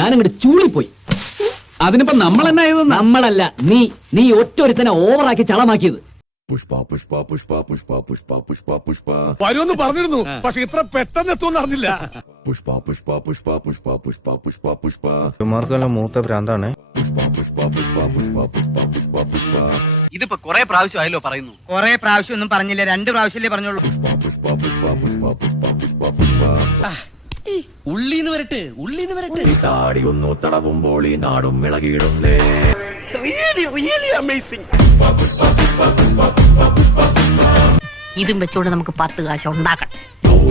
ഞാനങ്ങോട്ട് ചൂളിപ്പോയി. അതിനിപ്പോ നമ്മളല്ല, നീ ഒറ്റൊരുത്തനെ ഓവറാക്കി ചളമാക്കിയത്. പുഷ്പ പുഷ്പ പുഷ്പ പുഷ്പ പുഷ്പ പുഷ്പ പുഷ്പ വരുമെന്ന് പറഞ്ഞിരുന്നു, പക്ഷെ ഇത്ര പെട്ടെന്ന് എത്തുമെന്ന് അറിഞ്ഞില്ല. പുഷ്പ പുഷ്പ പുഷ്പ പുഷ്പ പുഷ്പ പുഷ്പ പുഷ്പ കുമാർക്കെല്ലാം മൂത്ത ഭ്രാന്താണ്. പുഷ്പ പുഷ്പ പുഷ്പ പുഷ്പ പുഷ്പ പുഷ്പ പുഷ്പ ഇതിപ്പോ കൊറേ പ്രാവശ്യമായല്ലോ പറയുന്നു. കൊറേ പ്രാവശ്യം ഒന്നും പറഞ്ഞില്ല, 2 പ്രാവശ്യമല്ലേ പറഞ്ഞോളൂ. പുഷ്പ പുഷ്പ പുഷ്പ പുഷ്പ പുഷ്പ പുഷ്പ പുഷ്പ ഉള്ളീന്ന് വരട്ടെ. താടിയൊന്നു തടവുമ്പോൾ ഈ നാടും ഇളകിയിടുന്നേ. ഇതും വെച്ചോണ്ട് നമുക്ക് 10 കാശ് ഉണ്ടാക്കണം.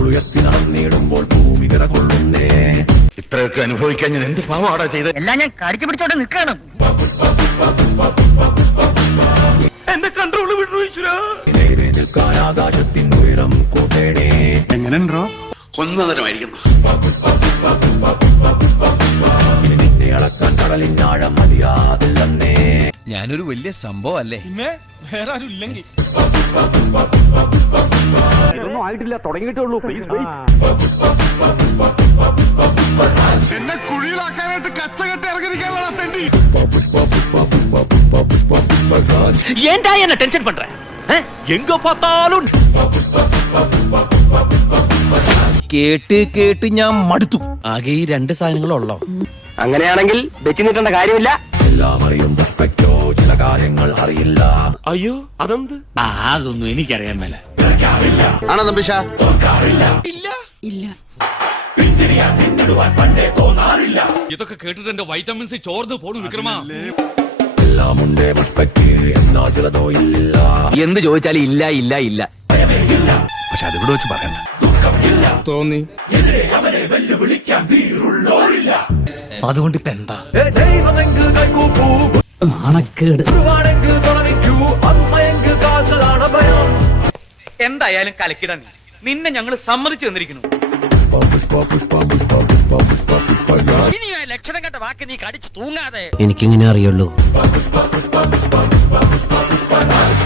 ഉയർത്തി നടന്നിടുമ്പോൾ ഭൂമി വിറകൊള്ളുന്നേ. ഇത്രയൊക്കെ അനുഭവിക്കാൻ ഞാൻ എന്ത് പാവാടാ ചെയ്ത്. എല്ലാം ഞാൻ കടിച്ചു പിടിച്ചോണ്ട് നിൽക്കണം. എന്റെ കൺട്രോള് വിട്ടു ഈശ്വരാ. നേരെ നിൽക്കാൻ ആകാശത്തിൻ ഉയരം കൂട്ടേണേ. എങ്ങനെയുണ്ടോ? ഒന്നതരമായിരിക്കുന്നു. നിന്നെ അളക്കാൻ കടലിനാഴം മതിയാതില്ലെന്നേ. ഞാനൊരു വലിയ സംഭവം അല്ലേ? പിന്നെ വേറെ ആരും ഇല്ലെങ്കിൽ ഇതൊന്നും ആയിട്ടില്ല, തുടങ്ങിയിട്ടുള്ളൂ. എന്നെ കുഴിയിലാക്കാനായിട്ട് കച്ചകെട്ട് ഇറങ്ങിയിരിക്കാനുള്ള തെണ്ടി. പുഷ്പ പുഷ്പ പുഷ്പ പുഷ്പ പുഷ്പ പുഷ്പ രാജ്. ஏன்டா என்ன டென்ஷன் பண்ற? எங்க பார்த்தாலும் കേട്ട് കേട്ട് ഞാൻ മടുത്തു. ആകെ ഈ 2 സാധനങ്ങളുള്ളോ? അങ്ങനെയാണെങ്കിൽ വെച്ച് നീട്ടേണ്ട കാര്യമില്ല. എല്ലാം അറിയും പുഷ്പയ്ക്കോ ചില കാര്യങ്ങൾ അറിയില്ല. അയ്യോ അതെന്ത്? അതൊന്നും എനിക്കറിയാൻ മേല. ആണോ തമ്പിഷ? ഇതൊക്കെ കേട്ടിട്ട് എന്റെ വൈറ്റമിൻസ് ചോർന്ന് പോണു വിക്രമാ. എല്ലാമുണ്ടേ പുഷ്പയ്ക്ക്, എന്നാ ചിലതോ ഇല്ല. എന്ത് ചോദിച്ചാലും ഇല്ല ഇല്ല ഇല്ല. പക്ഷെ അതിവിടെ വെച്ച് പറയണ്ട. തോന്നി. അതുകൊണ്ട് ഇപ്പൊ എന്താ? നാണക്കേട്. എന്തായാലും കലക്കിടാൻ നിന്നെ ഞങ്ങൾ സമ്മതിച്ചു തന്നിരിക്കുന്നു. പുഷ്പ പുഷ്പ പുഷ്പ പുഷ്പ പുഷ്പ പുഷ്പ രാജ്. ഇനി ആ ലക്ഷണം കണ്ട വാക്ക് നീ കടിച്ചു തൂങ്ങാതെ. എനിക്കിങ്ങനെ അറിയുള്ളൂ.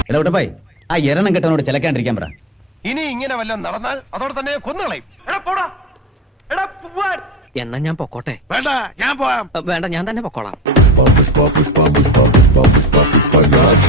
ഇടപെട്ടപ്പായി ആ എരണം കെട്ടവനോട് ചിലക്കാണ്ടിരിക്കാൻ പറ. ഇനി ഇങ്ങനെ വല്ലതും നടന്നാൽ അതോടെ തന്നെ കൊന്നുകളയും. എന്നാ ഞാൻ പൊക്കോട്ടെ? വേണ്ട, ഞാൻ പോവാം. വേണ്ട, ഞാൻ തന്നെ പൊക്കോളാം. പുഷ്പ പുഷ്പ പുഷ്പ പുഷ്പ പുഷ്പ പുഷ്പ രാജ്.